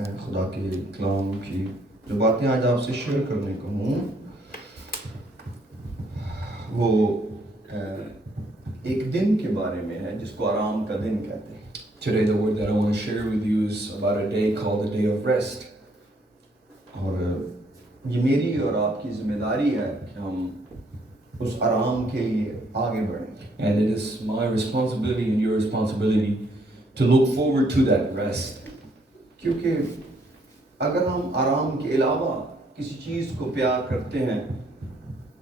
मैं खुदा के कलाम की जो बातें आज आपसे शेयर करने को हूँ वो एक दिन के बारे में है जिसको आराम का दिन कहते हैं. Today the word that I want to share with you is about a day called the Day of Rest. और ये मेरी और आपकी जिम्मेदारी है कि हम उस आराम के लिए आगे बढ़ें. And it is my responsibility and your responsibility to look forward to that rest. क्योंकि अगर हम आराम के अलावा किसी चीज़ को प्यार करते हैं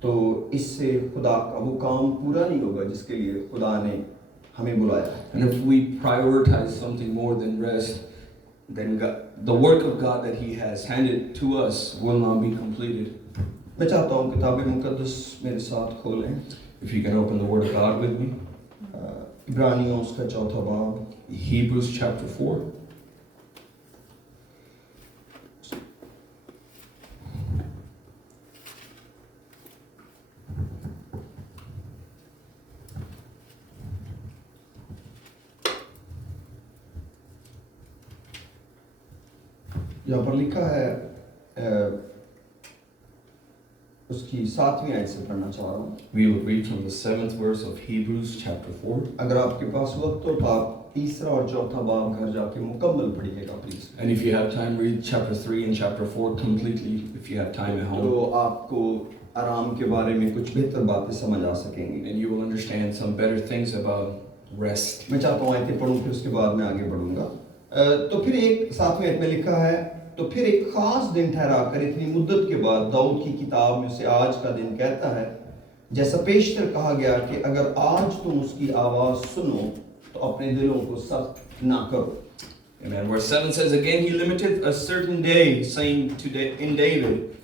तो इससे खुदा का वो काम पूरा नहीं होगा जिसके लिए खुदा ने हमें बुलाया है. And if we prioritize something more than rest, then God, the work of God that He has handed to us will not be completed. मैं चाहता हूँ किताब मुक़द्दस मेरे साथ खोलें. If you can open the Word of God with me. इब्रानियों उसका चौथा बाब. Hebrews chapter 4. यहाँ पर लिखा है उसकी 7वीं आयत से पढ़ना चाह रहा हूँ. We will read from the 7th verse of Hebrews chapter 4. अगर आपके पास वक्त हो तो आप तीसरा और चौथा बाब घर जाके मुकम्मल पढ़िएगा please. And if you have time, read chapter 3 and chapter 4 completely if you have time at home. तो आपको आराम के बारे में कुछ बेहतर बातें समझ आ सकेंगी. And you will understand some better things about rest. मैं चाहता हूँ आयतें पढ़ूँ फिर उसके बाद मैं आगे बढ़ूँगा. तो फिर एक 7वें आयत में लिखा है तो फिर एक खास दिन ठहरा कर इतनी मुद्दत के बाद दाऊद की किताब में से आज का दिन कहता है जैसा पेशतर कहा गया कि अगर आज तुम उसकी आवाज़ सुनो तो अपने दिलों को सख्त ना करो. Amen. Verse 7 says, Again he limited a certain day, saying today in David,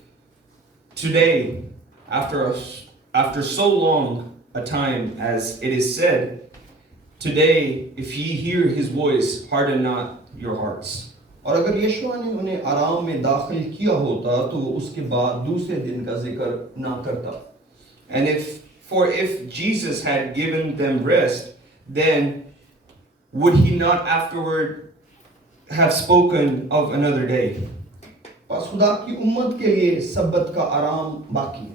Today, after so long a time, as it is said, Today, if ye hear his voice, harden not your hearts. और अगर यीशुआ ने उन्हें आराम में दाखिल किया होता तो वो उसके बाद दूसरे दिन का जिक्र ना करता. And if Jesus had given them rest, then would he not afterward have spoken of another day? बस खुदा की उम्मत के लिए सब्बत का आराम बाकी है.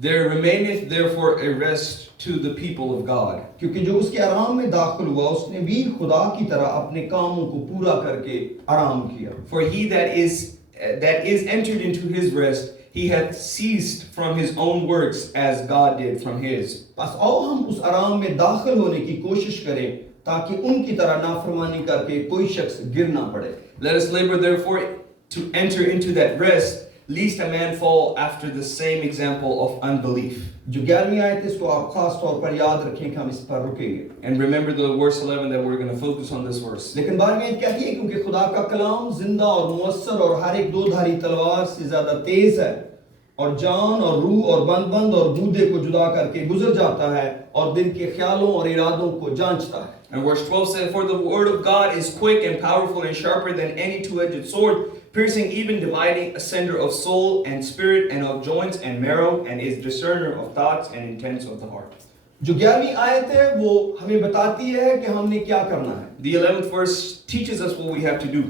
There remaineth therefore a rest to the people of God. क्योंकि जो उसके आराम में दाखिल हुआ उसने भी खुदा की तरह अपने कामों को पूरा करके आराम किया. For he that is entered into his rest, he hath ceased from his own works as God did from his. बस आओ हम उस आराम में दाखिल होने की कोशिश करें ताकि उनकी तरह नाफरमानी करके कोई शख्स गिर ना पड़े. Let us labor therefore to enter into that rest, lest a man fall after the same example of unbelief. जो 11वीं आयत है इसको आप खास तौर पर याद रखें कि हम इस पर रुकेंगे. And remember the verse 11 that we're going to focus on this verse. लेकिन 12वीं आयत कहती है क्योंकि खुदा का कलाम जिंदा और मुअस्सर और हर एक दो-धारी तलवार से ज्यादा तेज है और जान और रूह और बंद और गूदे को जुदा करके गुजर जाता है और दिल के ख्यालों और इरादों को जांचता है. And verse 12 says, For the word of God is quick and powerful and sharper than any two-edged sword, piercing even dividing asunder of soul and spirit and of joints and marrow, and is discerner of thoughts and intents of the heart. जो 11वीं आयत है वो हमें बताती है कि हमने क्या करना है. The 11th verse teaches us what we have to do.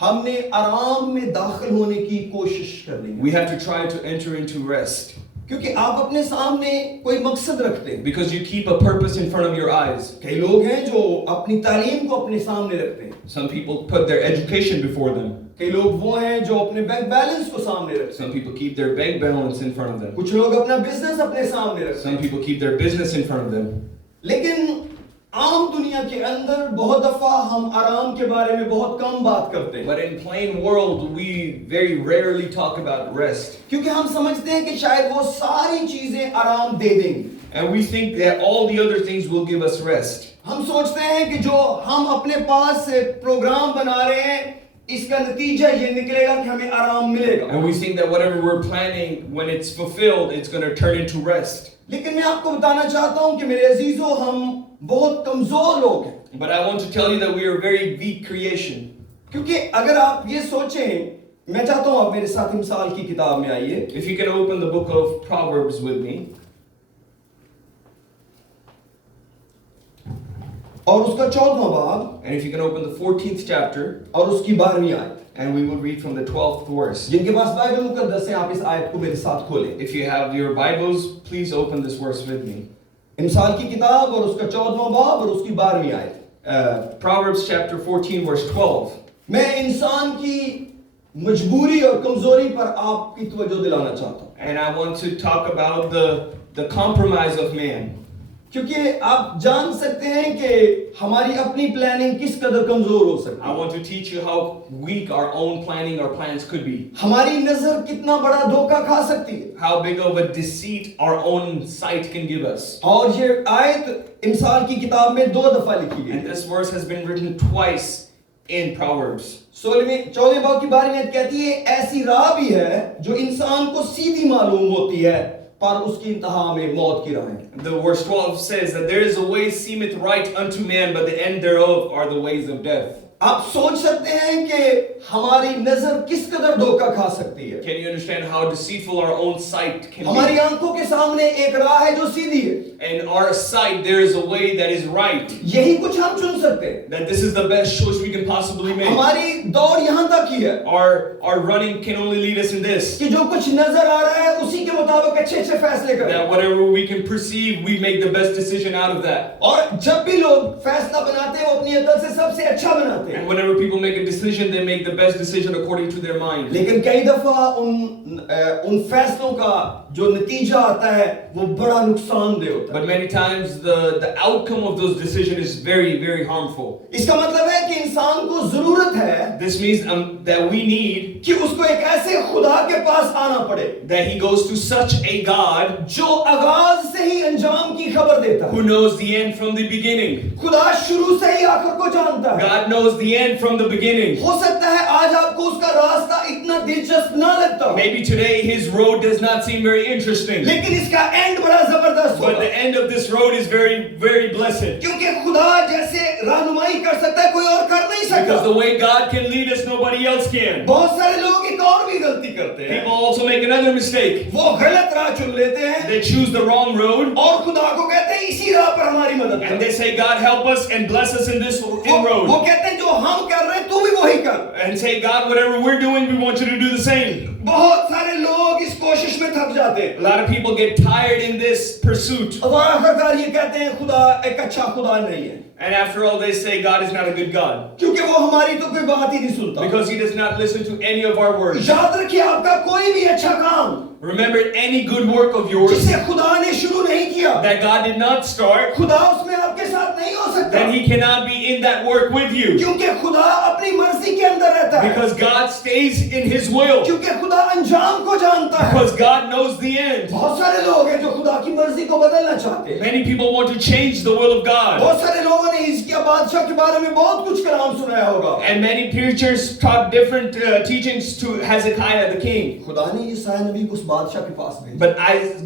हमने आराम में दाखिल होने की कोशिश करनी है. We have to try to enter into rest. क्योंकि आप अपने सामने कोई मकसद रखते हैं. Because you keep a purpose in front of your eyes. कई लोग हैं जो अपनी तालीम को अपने सामने रखते हैं. Some people put their education before them. कई लोग वो हैं जो अपने बैंक बैलेंस को सामने रखते हैं. Some people keep their bank balance in front of them. कुछ लोग अपना बिजनेस अपने सामने रखते Some हैं. people keep their business in front of them. लेकिन आम दुनिया के अंदर बहुत दफा हम आराम के बारे में बहुत कम बात करते हैं. But in plain world, we very rarely talk about rest. क्योंकि हम समझते हैं कि शायद वो सारी चीजें आराम दे देंगी. And we think that all the other things will give us rest. हम सोचते हैं कि जो हम अपने पास से प्रोग्राम बना रहे हैं इसका नतीजा ये निकलेगा कि हमें आराम मिलेगा. And we think that whatever we're planning, when it's fulfilled, it's going to turn into rest. लेकिन मैं आपको बताना चाहता हूं कि मेरे अजीजों हम बहुत कमजोर लोग हैं. But I want to tell you that we are a very weak creation. क्योंकि अगर आप ये सोचें, मैं चाहता हूं आप मेरे साथ मिसाल की किताब में आइए. If you can open the book of Proverbs with me. और उसका 14वां बाब And if you can open the 14th chapter और उसकी 12वीं आयत. and we will read from the 12th verse. जिनके पास बाइबल मुकद्दस है आप इस आयत को मेरे साथ खोलें। If you have your Bibles, please open this verse with me. इमसाल की किताब और उसका 14वां बाब और उसकी 12वीं आयत। Proverbs chapter 14 verse 12. मैं इंसान की मजबूरी और कमजोरी पर आपकी तवज्जो दिलाना चाहता हूँ। And I want to talk about the compromise of man. क्योंकि आप जान सकते हैं कि हमारी अपनी प्लानिंग किस कदर कमजोर हो सकती I है। want to teach you how weak our own planning, our plans could be. हमारी नजर कितना बड़ा धोखा खा सकती है। How big of a deceit our own sight can give us. और ये आयत इमसाल की किताब में 2 दफा लिखी गई And है। this verse has been written twice in Proverbs. 14वें बाब की 12वीं आयत कहती है ऐसी राह भी है जो इंसान को सीधी मालूम होती है पर उसकी इंतहा में मौत की राह है। The verse 12 says that there is a way seemeth right unto man, but the end thereof are the ways of death. आप सोच सकते हैं कि हमारी नजर किस कदर धोखा खा सकती है। Can you understand how deceitful our own sight can हमारी be? आंखों के सामने एक राह है जो सीधी है। In our sight, there is a way that is right. यही कुछ हम चुन सकते हैं। That this is the best choice we can possibly make. हमारी दौड़ यहाँ तक ही है Our running can only lead us in this. कि जो कुछ नजर आ रहा है उसी के मुताबिक अच्छे फैसले करें। That whatever we can perceive, we make the best decision out of that. और जब भी लोग फैसला बनाते हैं वो अपनी अकल से सबसे अच्छा बनाते हैं। And whenever people make a decision, they make the best decision according to their mind. लेकिन कई दफा उन फैसलों का जो नतीजा आता है वो बड़ा नुकसानदेह होता है। But many times the outcome of those decisions is very, very harmful. इसका मतलब है कि इंसान को जरूरत है This means that we need कि उसको एक ऐसे खुदा के पास आना पड़े that he goes to such a God जो आगाज से ही अंजाम की खबर देता है। who knows the end from the beginning. खुदा शुरू से ही आखिर को जानता है। God knows the end from the beginning. हो सकता है आज आपको उसका रास्ता इतना दिलचस्प ना लगता हो, Maybe today his road does not seem very interesting, लेकिन इसका एंड बड़ा जबरदस्त but होगा। the end of this road is very, very blessed. क्योंकि खुदा जैसे रहनुमाई कर सकता है कोई और कर नहीं सकता। Because the way God can lead us, nobody else can. बहुत सारे लोग एक और भी गलती करते हैं। People also make another mistake. वो गलत राह चुन लेते हैं They choose the wrong road और खुदा को कहते हैं इसी राह पर हमारी मदद and कर। they say, God help us and bless us in this वो inroad. कहते हैं जो हम कर रहे हैं तू भी वही कर। And say, God, whatever we're doing, we want you to do the same. बहुत सारे लोग इस कोशिश में थक जाते हैं A lot of people get tired in this pursuit. और आखिरकार ये कहते हैं खुदा एक अच्छा खुदा नहीं है And after all, they say, God is not a good God. क्योंकि वो हमारी तो कोई बात ही नहीं सुनता। Because he does not listen to any of our words. याद रखिए आपका कोई भी अच्छा काम Remember, any good work of yours जिसे खुदा ने शुरू नहीं किया, that God did not start, खुदा उसमें आपके साथ नहीं हो सकता। then he cannot be in that work with you. क्योंकि खुदा अपनी मर्जी के अंदर रहता है। Because God stays in his will. क्योंकि खुदा अंजाम को जानता है। Because God knows the end. बहुत सारे लोग हैं जो खुदा की मर्जी को बदलना चाहते हैं। Many people want to change the will of God. बहुत सारे लोगों ने हिजकिय्याह बादशाह के बारे में बहुत कुछ कलाम सुनाया होगा। And many preachers taught different teachings to Hezekiah the king. खुदा ने ईसाया नबी को उस बादशाह के पास भेजा। But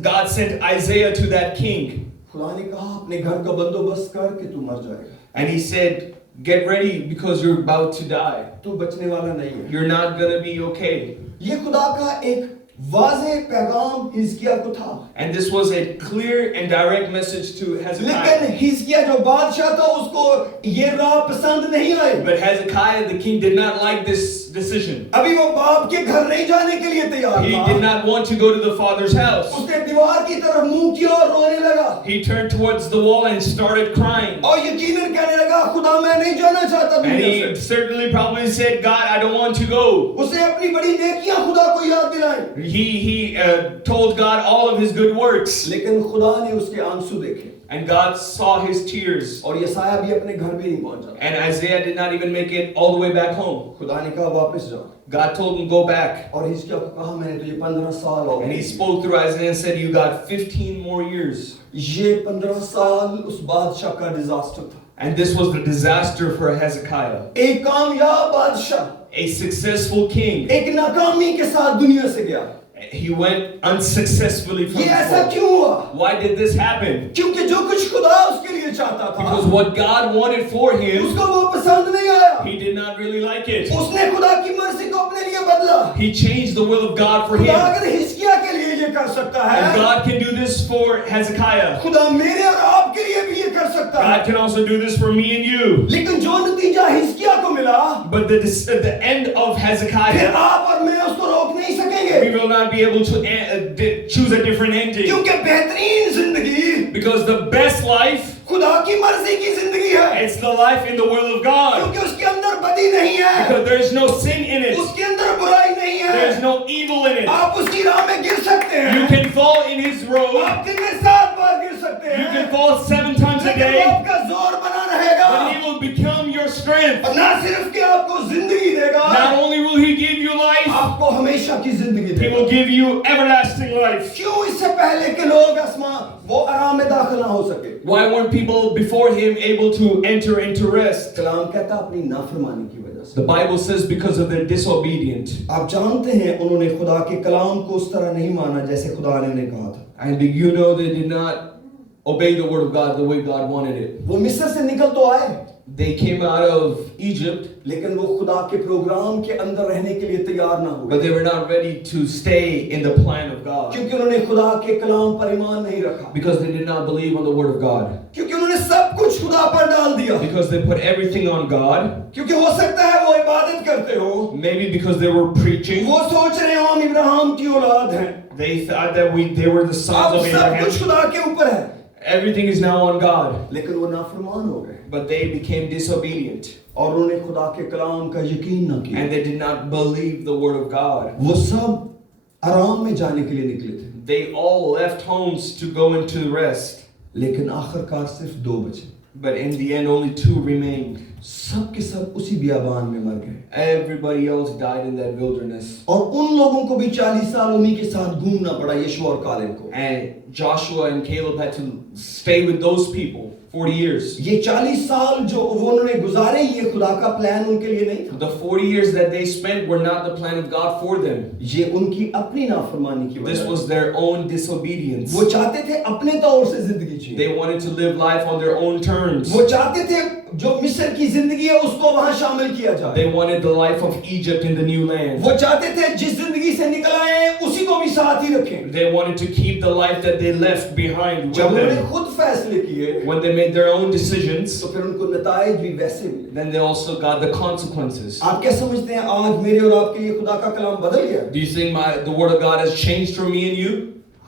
God sent Isaiah to that king. खुदा ने कहा अपने घर का बंदोबस्त कर कि तू मर जाएगा। And he said, get ready because you're about to die. तू बचने वाला नहीं है। You're not going to be okay. ये खुदा का एक वाज़ेह पैगाम हिजकिय्याह को था। And this was a clear and direct message to Hezekiah. लेकिन हिजकिय्याह जो बादशाह था उसको ये राह पसंद नहीं आई। But Hezekiah the king did not like this decision. अभी वो बाप के घर नहीं जाने के लिए तैयार He था। did not want to go to the father's house. उसने दीवार की तरफ मुंह किया और रोने लगा। He turned towards the wall and started crying. और यकीनन कहने लगा खुदा मैं नहीं जाना चाहता And दुनिया he से। certainly probably said, God, I don't want to go. उसने अपनी बड़ी नेकियां खुदा को याद दिलाई। He told God all of his good works. लेकिन खुदा ने उसके आंसू देखे। And God saw his tears. और यसाया भी अपने घर भी नहीं पहुंचा। And Isaiah did not even make it all the way back home. खुदा ने कहा वापस जाओ। God told him, go back. और हिजकिय्याह को कहा मैंने तुझे 15 साल और And he spoke through Isaiah and said, you got 15 more years. ये 15 साल उस बादशाह का डिजास्टर था। And this was the disaster for Hezekiah. एक कामयाब बादशाह A successful king. एक नाकामी के साथ दुनिया से गया। He went unsuccessfully from ये ऐसा the क्यों हुआ? Why did this happen? क्योंकि जो कुछ खुदा उसके लिए चाहता था Because what God wanted for him, उसको वो पसंद नहीं आया। he did not really like it. उसने खुदा की मर्जी को अपने लिए बदला। He changed the will of God for खुदा him. अगर हिजकिय्याह के लिए ये कर सकता And है, God can do this for Hezekiah. खुदा मेरे और आपके लिए भी ये कर सकता है। God can also do this for me and you. लेकिन जो नतीजा हिजकिय्याह को मिला, But the end of फिर Hezekiah, आप और मैं उसको रोक नहीं we सकेंगे, will not be able to choose a different ending. क्योंकि बेहतरीन जिंदगी Because the best life, खुदा की मर्जी की जिंदगी है, it's the life in the will of God. क्योंकि उसके अंदर बदी नहीं है, Because there is no sin in it. उसके अंदर बुराई नहीं There is है, no evil in it. आप उसकी राह में गिर सकते You हैं, can fall in His road. आप दिन में 7 बार गिर सकते You हैं, can fall 7 times a लेकिन वो day. आपका जोर बना रहेगा, But He will become your strength. और ना सिर्फ कि आपको जिंदगी देगा, Not only will He give you life, आपको हमेशा की जिंदगी He देगा। will give you everlasting life. क्यों इससे पहले के लोग आसमां वो आराम में दाखिल ना हो सके? Why weren't people before Him able to enter into rest? कलाम कहता अपनी नाफरमानी की वजह से। The Bible says because of their disobedient. आप जानते हैं उन्होंने खुदा के कलाम को उस तरह नहीं माना जैसे खुदा ने उन्हें कहा था। And you know they did not obey the word of God the way God wanted it. वो मिस्र से निकल तो आए, They came out of Egypt, लेकिन वो खुदा के प्रोग्राम के अंदर रहने के लिए तैयार ना हो but गए, they were not ready to stay in the plan of God. क्योंकि उन्होंने खुदा के कलाम पर ईमान नहीं रखा, Because they did not believe on the word of God. क्योंकि उन्होंने सब कुछ खुदा पर डाल दिया, Because they put everything on God. क्योंकि हो सकता है वो इबादत करते हो, Maybe because they were preaching. वो सोच रहे हो हम इब्राहिम की औलाद हैं, They thought that they were the sons अब of सब Abraham. कुछ खुदा के ऊपर है, Everything is now on God. लेकिन वो नाफरमान हो गए But they became disobedient. और उन्होंने खुदा के कलाम का यकीन ना किया। And they did not believe the word of God. वो सब आराम में जाने के लिए निकले थे, They all left homes to go into rest. लेकिन आखिरकार सिर्फ 2 बचे, But in the end, only 2 remained. सब के सब उसी बियाबान में मर गए, Everybody else died in that wilderness. और उन लोगों को भी 40 साल उन्हीं के साथ घूमना पड़ा, यीशु और कालेब को। And Joshua and Caleb had to stay with those people 40 years. ये 40 साल जो वो उन्होंने गुजारे, ये खुदा का प्लान उनके लिए नहीं था, The 40 years that they spent were not the plan of God for them. ये उनकी अपनी नाफरमानी की This वजह was से। their own disobedience. वो चाहते थे अपने तौर से जिंदगी जिए, They wanted to live life on their own terms. वो चाहते थे जो मिस्र की जिंदगी है उसको वहां शामिल किया जाए, They wanted the life of Egypt in the new land. वो चाहते थे जिस जिंदगी से निकल आए हैं उसी को भी साथ ही रखें। They wanted to keep the life that they left behind with जब उन्होंने them. खुद फैसले किए, When they made their own decisions, तो फिर उनको नताइज भी वैसे मिले। then they also got the consequences. आप क्या समझते हैं आज मेरे और आपके लिए खुदा का कलाम बदल गया? Do you think the word of God has changed for me and you?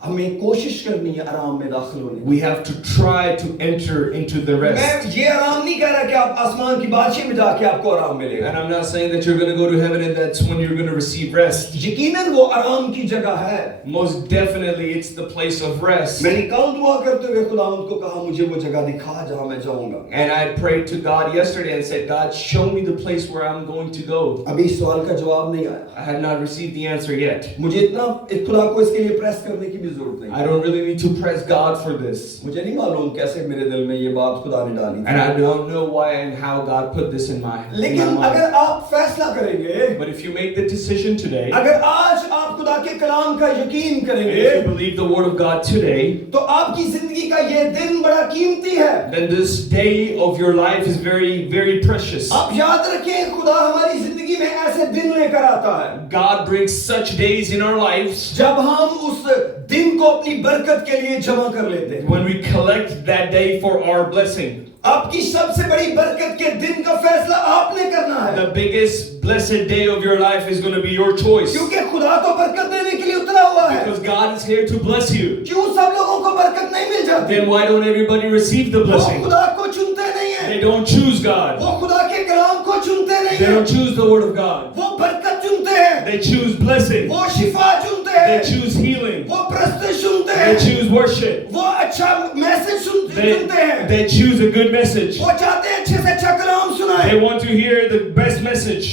हमें कोशिश करनी है आराम में दाखिल होने की। We have to try to enter into the rest. मैं ये आराम नहीं कह रहा कि आप आसमान की बादशाही में जाके आपको आराम मिलेगा। And I'm not saying that you're going to go to heaven and that's when you're going to receive rest. यकीनन वो आराम की जगह है। Most definitely it's the place of rest. मैंने कल दुआ करते हुए खुदावंद को कहा मुझे वो जगह दिखा जहां मैं जाऊंगा। And I prayed to God yesterday and said, God, show me the place where I'm going to go. अभी इस सवाल का जवाब नहीं आया। I have not received the answer yet. मुझे इतना खुदा को इसके लिए प्रेस करने की भी जरूरत नहीं। I don't really need to press God for this. मुझे नहीं मालूम कैसे मेरे दिल में ये बात खुदा ने डाली। And I don't know why and how God put this in my लेकिन mind. अगर आप फैसला करेंगे, But if you make the decision today, अगर आज आप खुदा के कलाम का यकीन and करेंगे, if you believe the word of God today, तो आपकी जिंदगी का ये दिन बड़ा कीमती है। then this day of your life is very, very precious. आप याद रखें खुदा हमारी जिंदगी में ऐसे दिन लेकर आता है God brings such days in our lives जब हम उस दिन को अपनी बरकत के लिए जमा कर लेते हैं। when we collect that day for our blessing. आपकी सबसे बड़ी बरकत के दिन का फैसला आपने करना है, The biggest blessed day of your life is going to be your choice. क्योंकि खुदा तो बरकत देने के लिए उतरा हुआ है। Because God is here to bless you. क्यों सब लोगों को बरकत नहीं मिल जाती? Then why don't everybody receive the वो blessing? खुदा को चुनते नहीं They है, don't choose God. वो खुदा के कलाम को चुनते नहीं They है, don't choose the word of God. वो बरकत चुनते हैं, They choose blessing. वो शिफा चुनते They हैं, choose healing. वो प्रस्तुति चुनते They हैं, choose worship. वो अच्छा मैसेज चुनते हैं, They choose a good message. वो चाहते हैं अच्छे से अच्छा कलाम सुनाए। They want to hear the best message.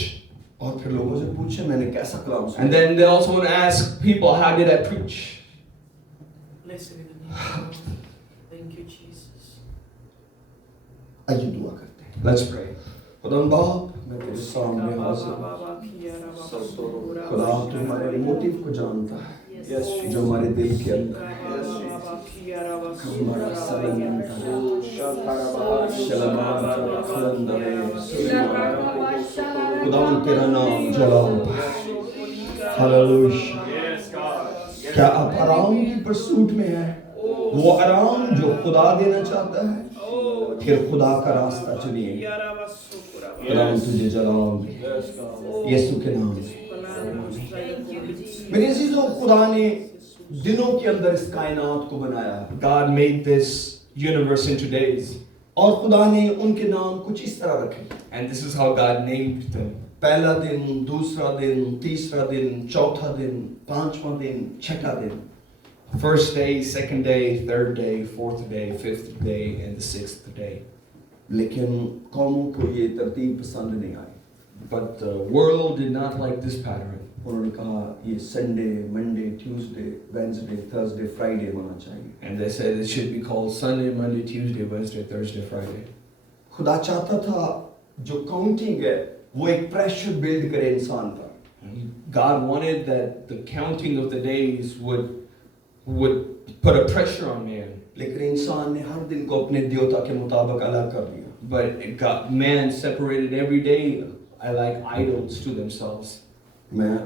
और फिर लोगों से पूछे मैंने कैसा कलाम सुना? And then they also want to ask people, how did I preach? Blessed be the name of the Lord. Thank you, Jesus. आइए दुआ करते हैं। Let's pray. खुदावंद बाप, मैं तेरे सामने हाजिर हूँ। खुदा तू हमारे मोटिव को जानता है, जो हमारे दिल के अंदर है। हमारा सलन खुदावंद तेरा नाम जलाल पाए। हालेलुया। क्या आप आराम की परसूट में हैं? वो आराम जो खुदा देना चाहता है, फिर खुदा का रास्ता चुनिए। खुदा तुझे जलाल यीशु के नाम में। मेरे अजीजों, खुदा ने दिनों के अंदर इस कायनात को बनाया है God made this universe into days. और खुदा ने उनके नाम कुछ इस तरह रखे। And this is how God named them. पहला दिन, दूसरा दिन, तीसरा दिन, चौथा दिन, पांचवा दिन, छठा दिन। First day, second day, third day, fourth day, fifth day, and the sixth day. लेकिन कौमों को ये तरतीब पसंद नहीं आई। But the world did not like this pattern. उन्होंने कहा ये Sunday, Monday, Tuesday, Wednesday, Thursday, Friday होना चाहिए। And they said it should be called Sunday, Monday, Tuesday, Wednesday, Thursday, Friday. खुदा चाहता था जो काउंटिंग है वो एक प्रेशर बिल्ड करे इंसान पर। God wanted that the counting of the days would put a pressure on man. लेकिन इंसान ने हर दिन को अपने देवता के मुताबिक अलग कर दिया। But man separated every day like idols to themselves. मैं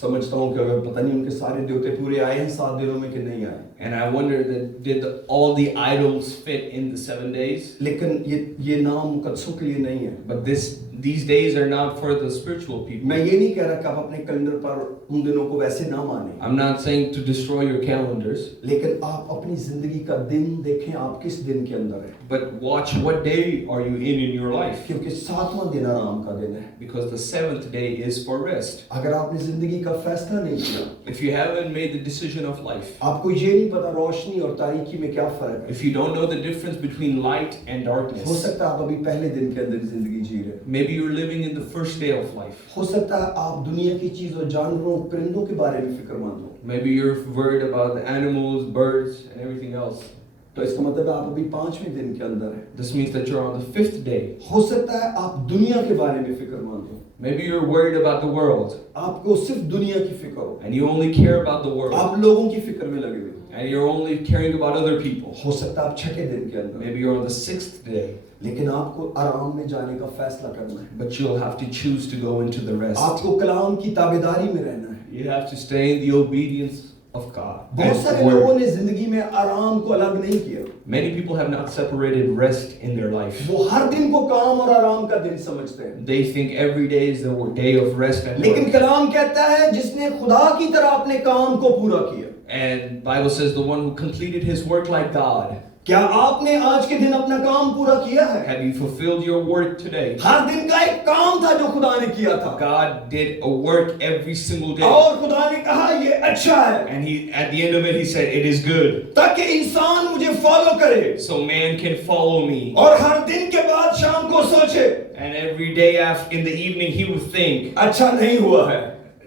समझता हूँ कि अगर पता नहीं उनके सारे देवते पूरे आए हैं 7 दिनों में कि नहीं आए। And I wonder that did all the idols fit in the 7 days? लेकिन ये नाम मुकद्दसों के लिए नहीं है। But these days are not for the spiritual people. मैं ये नहीं कह रहा कि आप अपने कैलेंडर पर उन दिनों को वैसे ना माने। I'm not saying to destroy your calendars. लेकिन आप अपनी जिंदगी का दिन देखें, आप किस दिन के अंदर हैं। But watch what day are you in your life? क्योंकि 7वां दिन आराम का दिन है। Because the 7th day is for rest. अगर आपने जिंदगी का फैसला नहीं किया, If you haven't made the decision of life, आपको ये नहीं पता रोशनी और तारीकी में क्या फर्क है। if you don't know the difference between light and हो darkness, सकता है आप अभी पहले दिन के अंदर जिंदगी जी रहे हैं। maybe you're living in the first day of life. हो सकता है आप दुनिया की चीजों, जानवरों, परिंदों के बारे में फिक्रमंद हो। Maybe you're worried about the animals, birds, and everything else. तो इसका मतलब है आप अभी 5वें दिन के अंदर हैं। This means that you're on the 5th day. हो सकता है आप दुनिया के बारे में फिक्रमंद हो। Maybe you're worried about the world, आपको सिर्फ दुनिया की फिक्र हो। and you only care about the world, आप लोगों की फिक्र में लगे हुए हो। and you're only caring about other people. हो सकता है आप 6ठे दिन के अंदर, Maybe you're on the 6th day, लेकिन आपको आराम में जाने का फैसला करना है। but you'll have to choose to go into the rest. आपको कलाम की ताबेदारी में रहना है। You have to stay in the obedience of God. बहुत and सारे word. लोगों ने जिंदगी में आराम को अलग नहीं किया। Many people have not separated rest in their life. वो हर दिन को काम और आराम का दिन समझते हैं। They think every day is the day of rest and लेकिन work. कलाम कहता है जिसने खुदा की तरह अपने काम को पूरा किया। And Bible says the one who completed his work like God. क्या आपने आज के दिन अपना काम पूरा किया है? Have you fulfilled your work today? हर दिन का एक काम था जो खुदा ने किया था। God did a work every single day. और खुदा ने कहा ये अच्छा है, And he, at the end of it, he said, it is good. ताकि इंसान मुझे फॉलो करे So man can follow me. और हर दिन के बाद शाम को सोचे And every day after, in the evening, he would think, अच्छा नहीं हुआ है,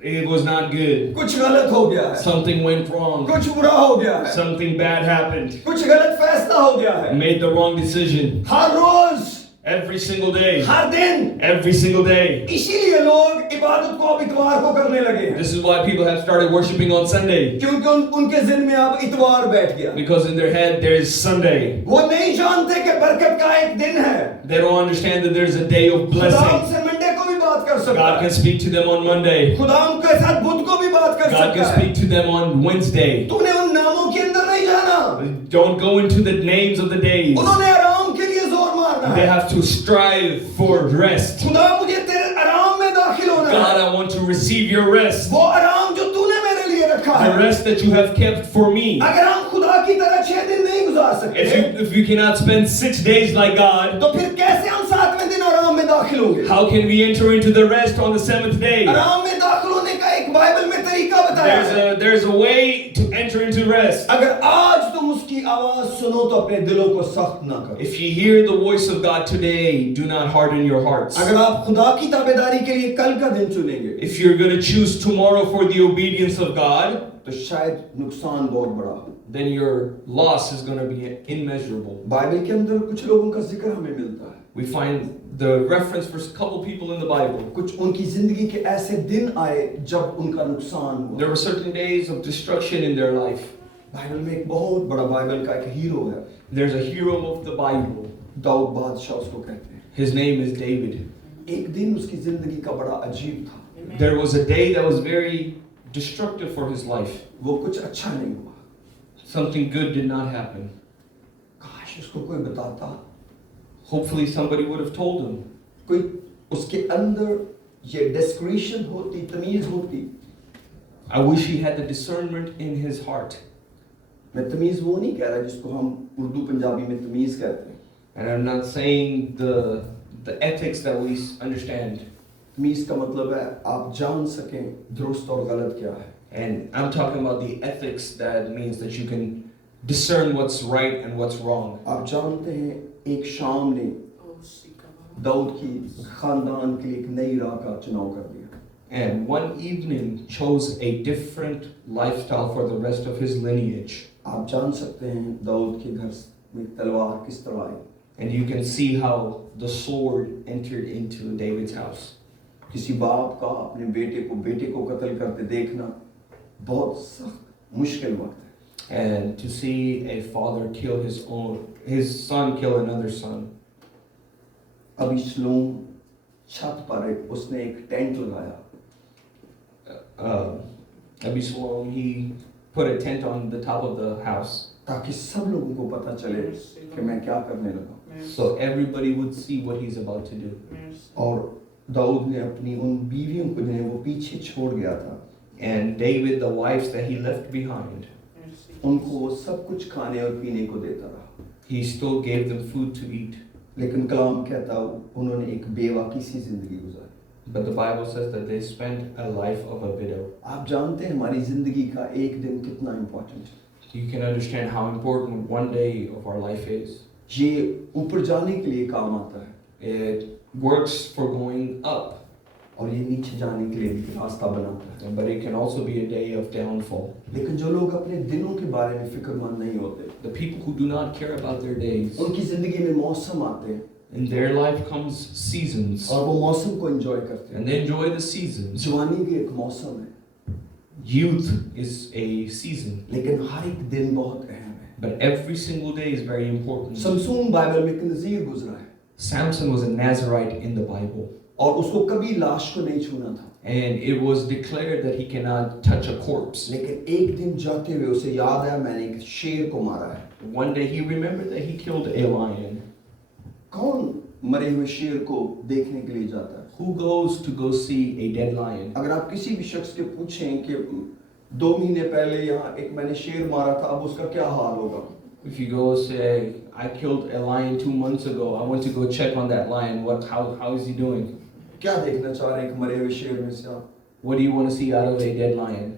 it was not good. कुछ गलत हो गया है, Something went wrong. कुछ बुरा हो गया है, Something bad happened. कुछ गलत फैसला हो गया है। Made the wrong decision. Her rose, Every single day. हर दिन, Every single day. इसीलिए लोग इबादत को अब इतवार को करने लगे हैं, This is why people have started worshiping on Sunday. क्योंकि उनके जिन में अब इतवार बैठ गया। Because in their head there is Sunday. वो नहीं जानते कि बरकत का एक दिन है। They don't understand that there's a day of खुदा blessing. उनसे मंडे को भी बात कर सकता God है, can speak to them on Monday. खुदा उनके साथ बुध को भी बात कर God can सकता है। speak to them on Wednesday. तूने उन नामों के अंदर नहीं जाना, Don't go into the names of the days. उन्होंने आराम के लिए जोर मारना They है। have to strive for rest. खुदा मुझे तेरे आराम में दाखिल होना God, है। I want to receive your rest. वो आराम जो तूने मेरे लिए रखा The है। rest that you have kept for me. अगर हम खुदा की तरह 6 दिन नहीं गुजार सकते, If you cannot spend 6 days like God, तो फिर कैसे हम 7वें दिन आराम में दाखिल होंगे? how can we enter into the rest on the 7th day? आराम में दाखिल होने का एक बाइबल में तरीका बताया है। There's a way to enter into rest. अगर आज तुम उसकी आवाज सुनो तो अपने दिलों को सख्त ना करो। If you hear the voice of God today, do not harden your hearts. अगर आप खुदा की ताबेदारी के लिए कल का दिन चुनेंगे, If you're going to choose tomorrow for the obedience of God, तो शायद नुकसान बहुत बड़ा हो। then your loss is going to be immeasurable. Bible के अंदर कुछ लोगों का जिक्र हमें मिलता है, We find the reference for a couple people in the Bible. कुछ उनकी जिंदगी के ऐसे दिन आए जब उनका नुकसान हुआ। There were certain days of destruction in their life. Bible में एक बहुत बड़ा बाइबल का एक हीरो है, There's a hero of the Bible. Dawood बादशाह उसको कहते हैं। His name is David. एक दिन उसकी जिंदगी का बड़ा अजीब था। There was a day that was very destructive for his life. वो कुछ अच्छा नहीं हुआ. Something good did not happen. काश उसको कोई बताता, Hopefully somebody would have told him. कोई उसके अंदर ये डिस्क्रिशन होती, तमीज होती. I wish he had the discernment in his heart. मैं तमीज वो नहीं कह रहा जिसको हम उर्दू पंजाबी में तमीज कहते हैं. And I'm not saying the ethics that we understand. तमीज का मतलब है आप जान सकें दुरुस्त और गलत क्या है. And I'm talking about the ethics that means that you can discern what's right and what's wrong. आप जानते हैं एक शाम ने Oh, Sikaba. दाऊद की खानदान के लिए एक नई राह का चुनाव कर दिया. And one evening chose a different lifestyle for the rest of his lineage. आप जान सकते हैं दाऊद के घर में तलवार किस तरह आई. And you can see how the sword entered into David's house. किसी बाप का अपने बेटे को कत्ल करते देखना बहुत सख्त मुश्किल वक्त है. And to see a father kill his son kill another son. अभी शलोम छत पर उसने एक टेंट लगाया. Absalom, he put a tent on the top of the house ताकि सब लोगों को पता चले कि मैं क्या करने लगा. so everybody would see what he's about to do. और दाऊद ने अपनी उन बीवियों को जिन्हें वो पीछे छोड़ गया था, And David, the wives that he left behind, उनको वो सब कुछ खाने और पीने को देता रहा. he still gave them food to eat. लेकिन कलाम कहता उन्होंने एक बेवाकी सी जिंदगी गुजारी. But the Bible says that they spent a life of a widow. आप जानते हैं हमारी जिंदगी का एक दिन कितना इम्पोर्टेंट है. You can understand how important one day of our life is. ये ऊपर जाने के लिए काम आता है It works for going up, और ये नीचे जाने के लिए भी रास्ता बनाता है. but it can also be a day of downfall. लेकिन जो लोग अपने दिनों के बारे में फिक्रमंद नहीं होते, The people who do not care about their days, उनकी जिंदगी में मौसम आते हैं in their life comes seasons, और वो मौसम को एंजॉय करते हैं. and they enjoy the seasons. जवानी भी एक मौसम है, Youth is a season, लेकिन हर एक दिन बहुत अहम है. but every single day is very important. Samson Bible में एक नज़ीर गुजरा है Samson was a Nazarite in the Bible, और उसको कभी लाश को नहीं छूना था. and it was declared that he cannot touch a corpse. लेकिन एक दिन जाते हुए उसे याद आया मैंने एक शेर को मारा है. One day he remembered that he killed a lion. कौन मरे हुए शेर को देखने के लिए जाता है? Who goes to go see a dead lion? अगर आप किसी भी शख्स के पूछें कि 2 महीने पहले यहाँ एक मैंने शेर मारा था, अब उसका क्या हाल होगा? If you go say, I killed a lion 2 months ago, I want to go check on that lion, how is he doing? क्या देखना चाह रहे हैं कि मरे हुए शेर में से आप? What do you want to see out of a dead lion?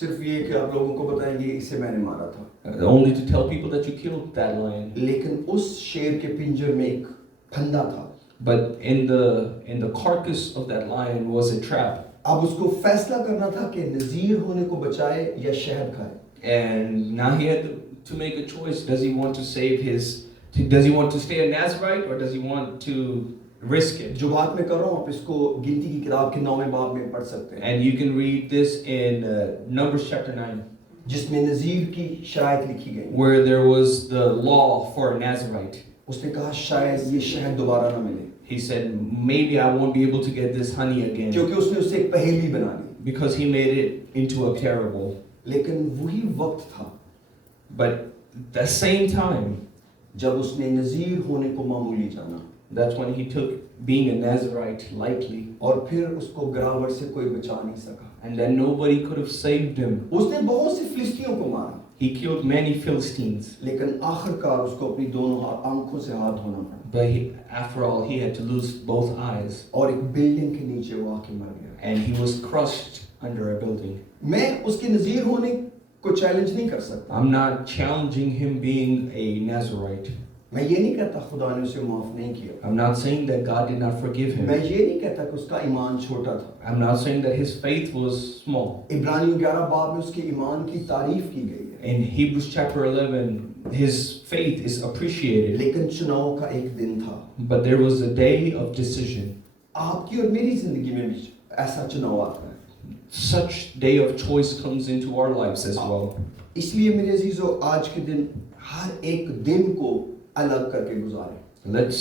सिर्फ ये कि आप लोगों को बताएंगे इसे मैंने मारा था. Only to tell people that you killed that lion. लेकिन उस शेर के पिंजर में एक फंदा था. But in the carcass of that lion was a trap. अब उसको फैसला करना था कि नज़ीर होने को बचाए या शहद खाए. And now he had to make a choice. Does he want to does he want to stay a Nazarite or does he want to risk it? जो बात मैं कर रहा हूँ आप इसको गिनती की किताब के 9वें बाब में पढ़ सकते हैं, And you can read this in Numbers chapter 9, जिसमें नज़ीर की शराइत लिखी गई. where there was the law for a Nazarite. उसने कहा शायद ये शहद दोबारा ना मिले, He said, maybe I won't be able to get this honey again, क्योंकि उसने उससे एक पहेली बना ली. because he made it into a parable. लेकिन वही वक्त था But the same time, जब उसने नज़ीर होने को मामूली जाना that's when he took being a Nazarite lightly, और फिर उसको गिरावट से कोई बचा नहीं सका. and then nobody could have saved him. उसने बहुत से फिलिस्तियों को मारा, He killed many Philistines, लेकिन आखिरकार उसको अपनी दोनों आंखों से हाथ धोना पड़ा but after all, he had to lose both eyes, और एक बिल्डिंग के नीचे वो आके मर गया. and he was crushed under a building. मैं उसके नज़ीर होने को चैलेंज नहीं कर सकता. I'm not challenging him being a Nazarite. मैं ये नहीं कहता खुदा ने उसे माफ नहीं किया. I'm not saying that God did not forgive मैं him. ये नहीं कहता कि उसका ईमान छोटा था. I'm not saying that his faith was small. इब्रानियों 11 बाब में उसके ईमान की तारीफ की गई है, In Hebrews chapter 11, his faith is appreciated, लेकिन चुनाव का एक दिन था. but there was a day of decision. आपकी और मेरी जिंदगी में भी ऐसा चुनाव आता है. Such day of choice comes into our lives as well. इसलिए मेरे अजीजों आज के दिन हर एक दिन को अलग करके गुजारें. Let's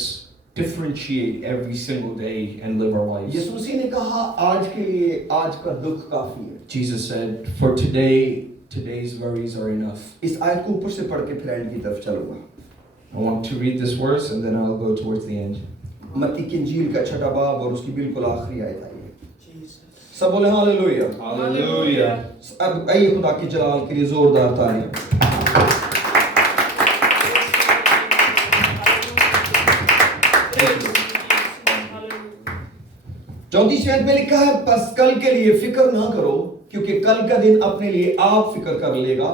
differentiate every single day and live our lives. यीशु मसीह ने कहा आज के लिए आज का दुख काफी है। Jesus said, for today, today's worries are enough. इस आयत को ऊपर से पढ़ के फिर एंड की तरफ चलूंगा। I want to read this verse and then I'll go towards the end. मत्ती की इंजील का छठा बाब और उसकी बिल्कुल आखिरी आयत आई है। Jesus. सब बोले हालेलुया। Hallelujah. अब आइए खुदा की जलाल के लिए जोरदार तालियां। 34 में लिखा है, बस कल के लिए फिक्र ना करो, क्योंकि कल का दिन अपने लिए आप फिक्र कर लेगा,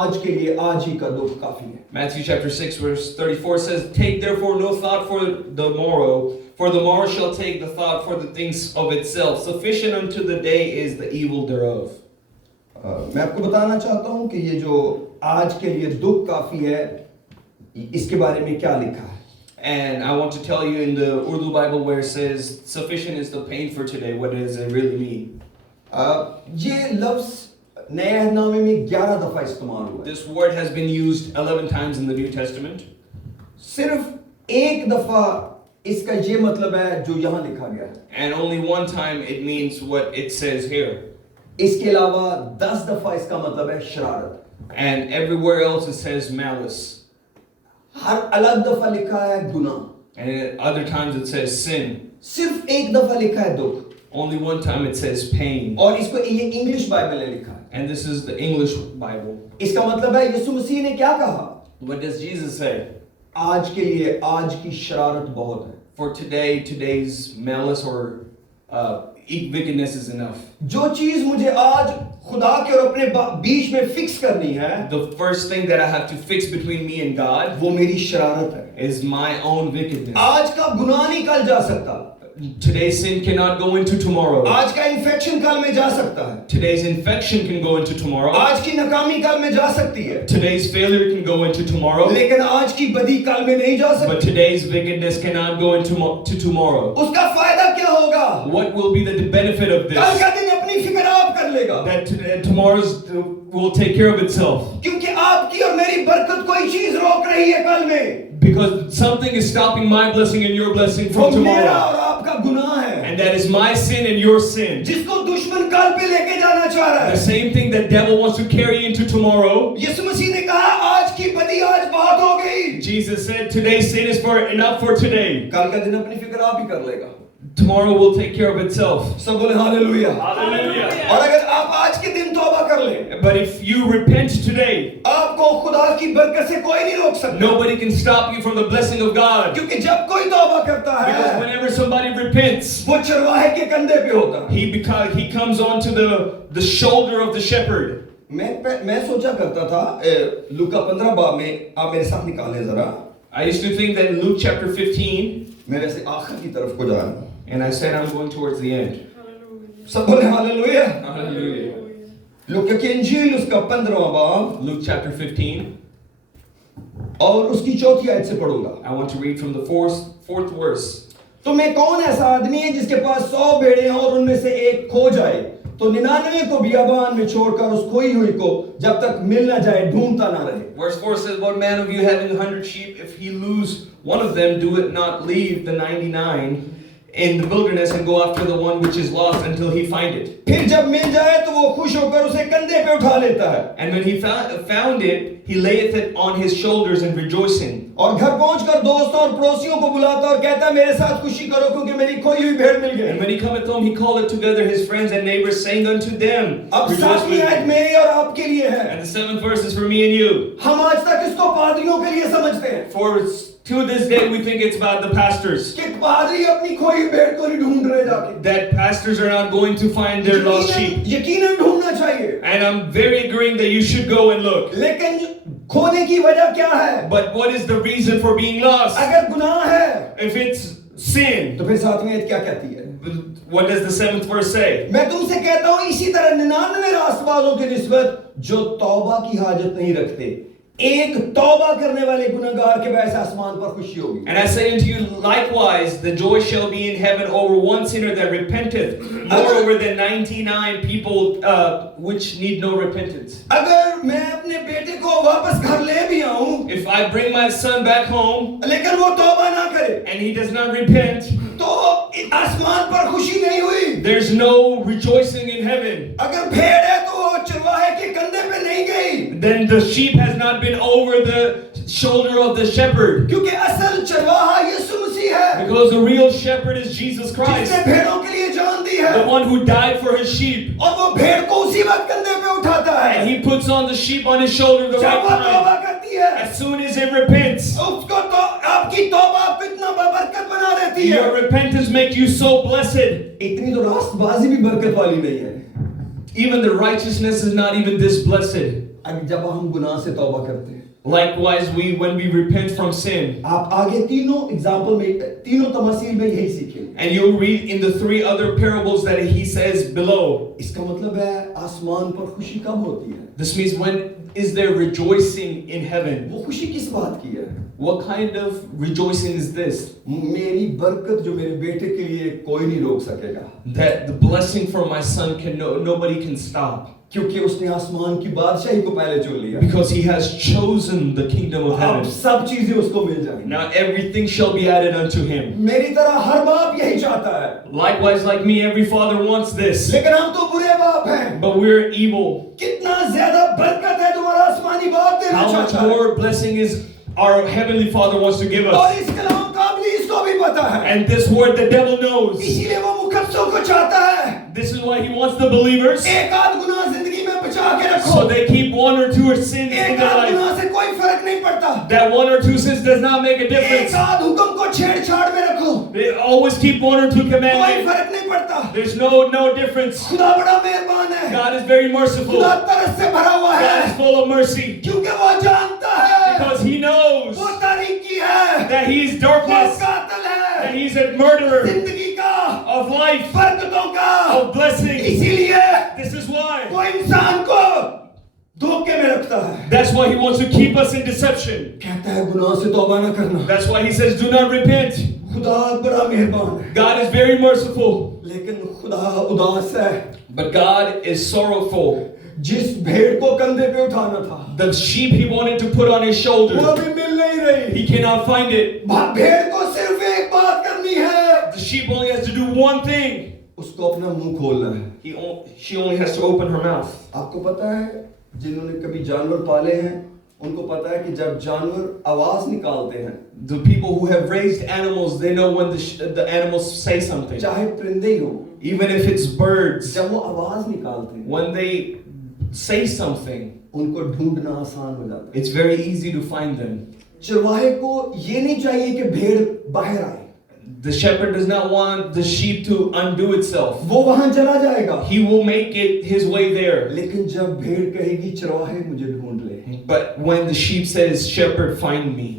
आज के लिए आज ही का दुख काफी है। Matthew chapter 6 verse 34 says, take therefore no thought for the morrow, for the morrow shall take the thought for the things of itself. Sufficient unto the day is the evil thereof. मैं आपको बताना चाहता हूं कि ये जो आज के लिए दुख काफी है, इसके बारे में क्या लिखा है। And I want to tell you in the Urdu Bible where it says, sufficient is the pain for today, what does it really mean? ये लफ्ज नए अहदनामे में 11 दफा इस्तेमाल हुआ है। This word has been used 11 times in the New Testament. सिर्फ एक दफा इसका ये मतलब है जो यहाँ लिखा गया है। And only one time it means what it says here. इसके अलावा 10 दफा इसका मतलब है शरारत। And everywhere else it says malice. हर अलग दफा लिखा है गुनाह। And at other times it says sin. सिर्फ एक दफा लिखा है दुख। Only one time it says pain. और इसको ये इंग्लिश बाइबल ने लिखा है। And this is the English Bible. इसका मतलब है यीशु मसीह ने क्या कहा? What does Jesus say? आज के लिए आज की शरारत बहुत है। For today, today's malice or wickedness is enough. जो चीज मुझे आज खुदा के और अपने बीच में फिक्स करनी है, The first thing that I have to fix between me and God वो मेरी शरारत है। is my own wickedness. आज का गुनाह नहीं कल जा सकता। Today's sin cannot go into tomorrow. आज का इन्फेक्शन कल में जा सकता है। Today's infection can go into tomorrow. आज की नाकामी कल में जा सकती है। Today's failure can go into tomorrow. लेकिन आज की बदी कल में नहीं जा But सकती। today's wickedness cannot go into to tomorrow. उसका फायदा क्या होगा? What will be the benefit of कल this? का दिन अपनी फिक्र आप कर लेगा। That tomorrow's will take care of itself. क्योंकि आपकी और मेरी बरकत कोई चीज रोक रही है कल में। Because something is stopping my blessing and your blessing वो from मेरा tomorrow. और आपका गुनाह है, And that is my sin and your sin. जिसको दुश्मन कल पे लेके जाना चाह रहा The है। same thing that devil wants to carry into tomorrow. यीशु मसीह ने कहा आज की बदी आज बहुत हो गई। Jesus said today's sin is for enough for today. कल का दिन अपनी फिक्र आप ही कर लेगा। Tomorrow will take care of itself. सब बोले हालेलुया। Hallelujah. और अगर आप आज के दिन तौबा कर ले, But if you repent today, आपको खुदा की बरकत से कोई नहीं रोक सकता। nobody can stop you from the blessing of God. क्योंकि जब कोई तौबा करता Because है, whenever somebody repents, वो चरवाहे के कंधे पे होता है। he comes onto the shoulder of the shepherd. मैं सोचा करता था लूका 15 बाब में, आप मेरे साथ निकालें जरा। I used to think that in Luke chapter 15, मैं वैसे आखिर की तरफ को जा रहा हूँ। and I said I'm going towards the end. Hallelujah. सब बोले हालेलुया। Hallelujah. लूका की इंजील उसका 15वां बाब Luke chapter 15. और उसकी चौथी आयत से पढ़ूंगा। I want to read from the fourth verse. तो मैं कौन ऐसा आदमी है जिसके पास 100 भेड़ें हैं और उनमें से एक खो जाए, तो 99 को बियाबान में छोड़कर उस खोई हुई को जब तक मिल ना जाए ढूंढता ना रहे। Verse 4 says, what man of you having 100 sheep, if he lose one of them, do it not leave the 99 in the wilderness and go after the one which is lost until he find it. फिर जब मिल जाए तो वो खुश होकर उसे कंधे पे उठा लेता है And when he found it, he layeth it on his shoulders and rejoicing. और घर पहुंचकर दोस्तों और पड़ोसियों को बुलाता और कहता है मेरे साथ खुशी करो क्योंकि मेरी खोई हुई भेड़ मिल And गई। when he cometh home, he calleth together his friends and neighbors, saying unto them, अब rejoice 7वीं with आयत me. मेरी और आपके लिए है। And the 7th verse is for me and you. हम आज तक इसको पादरियों के लिए समझते हैं For to this day we think it's about the pastors. कि पादरी अपनी खोई हुई भेड़ को नहीं ढूंढ रहे जाके। That pastors are not going to find their lost sheep. यकीनन ढूंढना चाहिए, And I'm very agreeing that you should go and look. लेकिन खोने की वजह क्या है? But what is the reason for being lost? अगर गुनाह है If it's sin, तो फिर 7वीं आयत क्या कहती है? what does the 7th verse say? मैं तुमसे कहता हूं इसी तरह 99 रास्तबाजों की निस्बत जो तौबा की हाजत नहीं रखते, एक तौबा करने वाले गुनहगार के वैसे आसमान पर खुशी होगी। And I say unto you, likewise, the joy shall be in heaven over one sinner that repenteth, moreover than 99 people which need no repentance. अगर मैं अपने बेटे को वापस घर ले भी आऊं, If I bring my son back home लेकिन वो तौबा ना करे, and he does not repent, तो आसमान पर खुशी नहीं हुई। there's no rejoicing in heaven. अगर भेड़ है तो वो चरवाहे के कंधे पे नहीं गई, Then the sheep has not been over the shoulder of the shepherd. क्योंकि असल चरवाहा यीशु मसीह है, Because the real shepherd is Jesus Christ, जिसने भेड़ों के लिए जान दी है, the one who died for his sheep. और वो भेड़ को उसी वक्त कंधे पे उठाता है। And he puts on the sheep on his shoulder the जब right वो time. तौबा करती है, As soon as it repents, उसको तो आपकी तौबा आपको इतना बरकत बना देती है। your repentance makes you so blessed. इतनी तो रास्तबाजी भी बरकत वाली नहीं है। Even the righteousness is not even this blessed. अब जब हम गुनाह से तौबा करते हैं, Likewise, when we repent from sin, आप आगे तीनों एग्जाम्पल में, तीनों तमसील में यही सीखेंगे। and you'll read in the 3 other parables that he says below. इसका मतलब है आसमान पर खुशी कब होती है? This means, when is there rejoicing in heaven? वो खुशी किस बात की है? What kind of rejoicing is this? मेरी बरकत जो मेरे बेटे के लिए कोई नहीं रोक सकेगा, That the blessing for my son nobody can stop, क्योंकि उसने आसमान की बादशाही को पहले चुन लिया। because he has chosen the kingdom of अब heaven. सब चीजें उसको मिल जाएंगी। Now everything shall be added unto him. मेरी तरह हर बाप यही चाहता है, Likewise, like me, every father wants this, लेकिन हम तो बुरे बाप हैं। but we're evil. कितना ज्यादा बरकत है तुम्हारा आसमानी बाप देना How much चाहता है, more blessing is our heavenly Father wants to give और us? इस कलाम का भी इसको भी पता है, And this word the devil knows. इसीलिए वो मुकद्दसों को चाहता है This is why he wants the believers, एक आध गुनाह जिंदगी में बचा के रखो। so they keep 1 or 2 sins in एक their आध life. गुनाह से कोई फर्क नहीं पड़ता, That 1 or 2 sins does not make a एक difference. आध हुक्म को छेड़छाड़ में रखो, They always keep 1 or 2 कोई commandments. फर्क नहीं पड़ता। There's no difference. खुदा बड़ा मेहरबान है, God is very merciful. खुदा God तरस से भरा हुआ is है, full of mercy, क्योंकि वो जानता है because he knows वो तारीकी है, that he is वो darkness, कातिल है, that he's a murderer जिंदगी का, of life, बरकतों का। of blessing. इसीलिए This is why. वो इंसान को धोखे में रखता है, That's why he wants to keep us in deception. कहता है गुनाह से तौबा न करना। That's why he says, do not repent. खुदा बड़ा मेहरबान है, God is very merciful, लेकिन खुदा उदास है। but God is sorrowful. जिस भेड़ को कंधे पे उठाना था, The sheep he wanted to put on his वो shoulder, अभी मिल नहीं रही। he cannot find it. भेड़ को सिर्फ एक बात करनी है, The sheep only has to do one thing. उसको अपना मुंह खोलना है। She only has to open her mouth. आपको पता है, जिन्होंने कभी जानवर पाले हैं उनको पता है कि जब जानवर आवाज निकालते हैं, The people who have raised animals, they know when the animals say something. चाहे परिंदे ही हो, Even if it's birds, जब वो आवाज निकालते हैं when they say something, उनको ढूंढना आसान हो जाता है। it's very easy to find them. चरवाहे को ये नहीं चाहिए कि भेड़ बाहर आए, The shepherd does not want the sheep to undo itself. वो वहां चला जाएगा, He will make it his way there. लेकिन जब भेड़ कहेगी चरवाहे मुझे ढूंढ ले, But when the sheep says, shepherd, find me.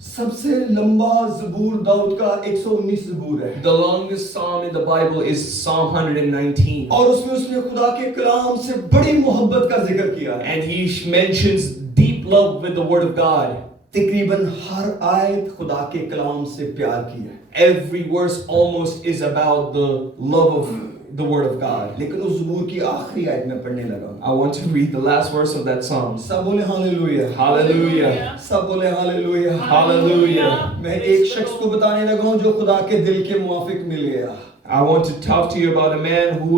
सबसे लंबा ज़बूर दाऊद का 119 ज़बूर है, The longest psalm in the Bible is Psalm 119. और उसमें उसने खुदा के कलाम से बड़ी मोहब्बत का जिक्र किया है। And he mentions deep love with the word of God. तकरीबन हर आयत खुदा के कलाम से प्यार की है, Every verse almost is about the love of the word of God. लेकिन उस ज़बूर की आखिरी आयत में पढ़ने लगा। I want to read the last verse of that psalm. सब बोले हालेलुया, Hallelujah. सब बोले हालेलुया। Hallelujah. मैं एक शख्स को बताने लगा हूं जो खुदा के दिल के मुआफिक मिल गया। I want to talk to you about a man who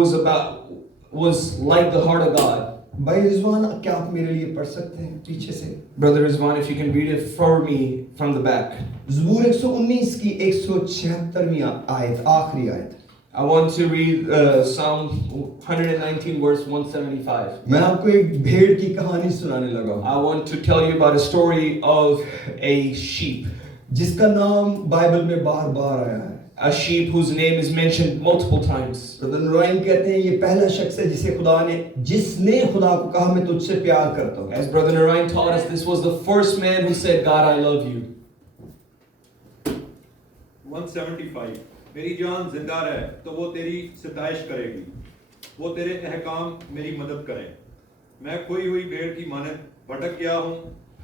was like the heart of God. भाई रिजवान, क्या आप मेरे लिए पढ़ सकते हैं पीछे से? Brother Rizwan, if you can read it for me from the back. ज़बूर 119 की 176वीं आयत, आखिरी आयत। I want to read Psalm 119 verse 175. मैं आपको एक भेड़ की कहानी सुनाने लगा हूं, I want to tell you about a story of a sheep. जिसका नाम बाइबल में बार-बार आया है। A sheep whose name is mentioned multiple times. Brother नुराइन कहते हैं ये पहला शख्स है जिसने खुदा को कहा मैं तुझसे प्यार करता हूं। As Brother Narayan taught us, this was the first man who said, God, I love you. 175 मेरी जान जिंदा रहे तो वो तेरी सिताइश करेगी, वो तेरे अहकाम मेरी मदद करें। मैं खोई हुई भेड़ की मानद भटक गया हूँ,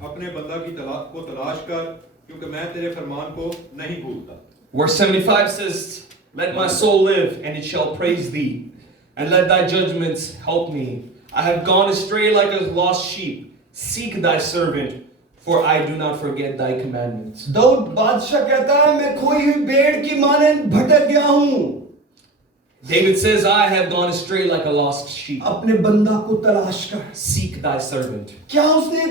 अपने बंदा की तलाश कर, क्योंकि मैं तेरे फरमान को नहीं भूलता। Verse 75 says, let my soul live, and it shall praise thee, and let thy judgments help me. I have gone astray like a lost sheep. Seek thy servant, for I do not forget thy commandments. Dawood बादशाह कहता है मैं खोई हुई भेड़ की मानंद भटक गया हूं। David says, I have gone astray like a lost sheep. अपने बंदा को तलाश कर। Seek thy servant. क्या उसने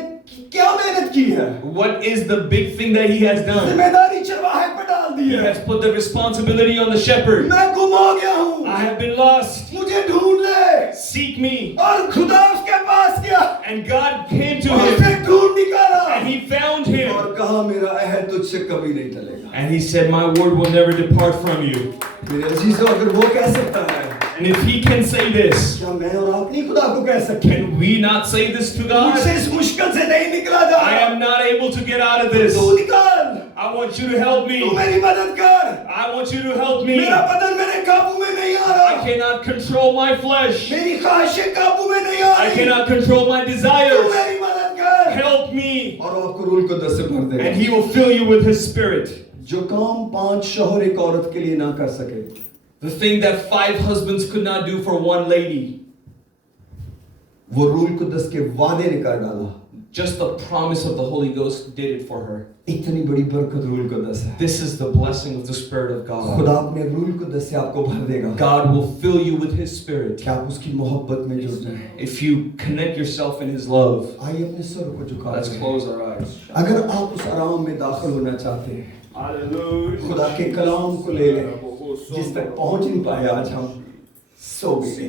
क्या मेहनत की है? What is the big thing that he has done? जिम्मेदारी चरवाहे पर डाल दी He है। has put the responsibility on the shepherd. मैं गुम हो गया हूं। I have been lost. मुझे ढूंढ ले। Seek me. और खुदा उसके पास गया। And God came to और उसे him, ढूंढ निकाला। and he found him. और कहा मेरा अहद तुझसे कभी नहीं टलेगा। And he said, my word will never depart from you. मेरे अजीजों, अगर वो कह सकता है, And if he can say this, क्या मैं और आप नहीं खुदा को कह सकते? can we not say this to God? मुझसे इस मुश्किल से नहीं निकला जा I am not able to get out of this. तू निकाल। I want you to help me. तू मेरी मदद कर। I want you to help me. मेरा बदन मेरे काबू में नहीं आ I रहा। cannot control my flesh. मेरी ख्वाहिशें काबू में नहीं आ I रही। cannot control my तू desires. मेरी मदद कर। Help me. और आपको रूल को 10 से भर देगा। And he will fill you with his spirit. जो काम 5 शौहर एक औरत के लिए ना कर सके, The thing that 5 husbands could not do for one lady. वो रूल को 10 के वादे ने कर डाला। Just the promise of the Holy Ghost did it for her. इतनी बड़ी बरकत रूल को 10 है। This is the blessing of the Spirit of खुदा God. अपने रूल को 10 से आपको भर देगा। God will fill you with his spirit. क्या आप उसकी मोहब्बत में जुड़ जाएं? If you connect yourself in his love. आइए अपने सर को झुका Let's दें। close our eyes. अगर आप उस आराम में दाखिल होना चाहते हैं, Hallelujah. खुदा के कलाम को ले लें, जिस तक पहुंच नहीं पाए आज हम, सो गए।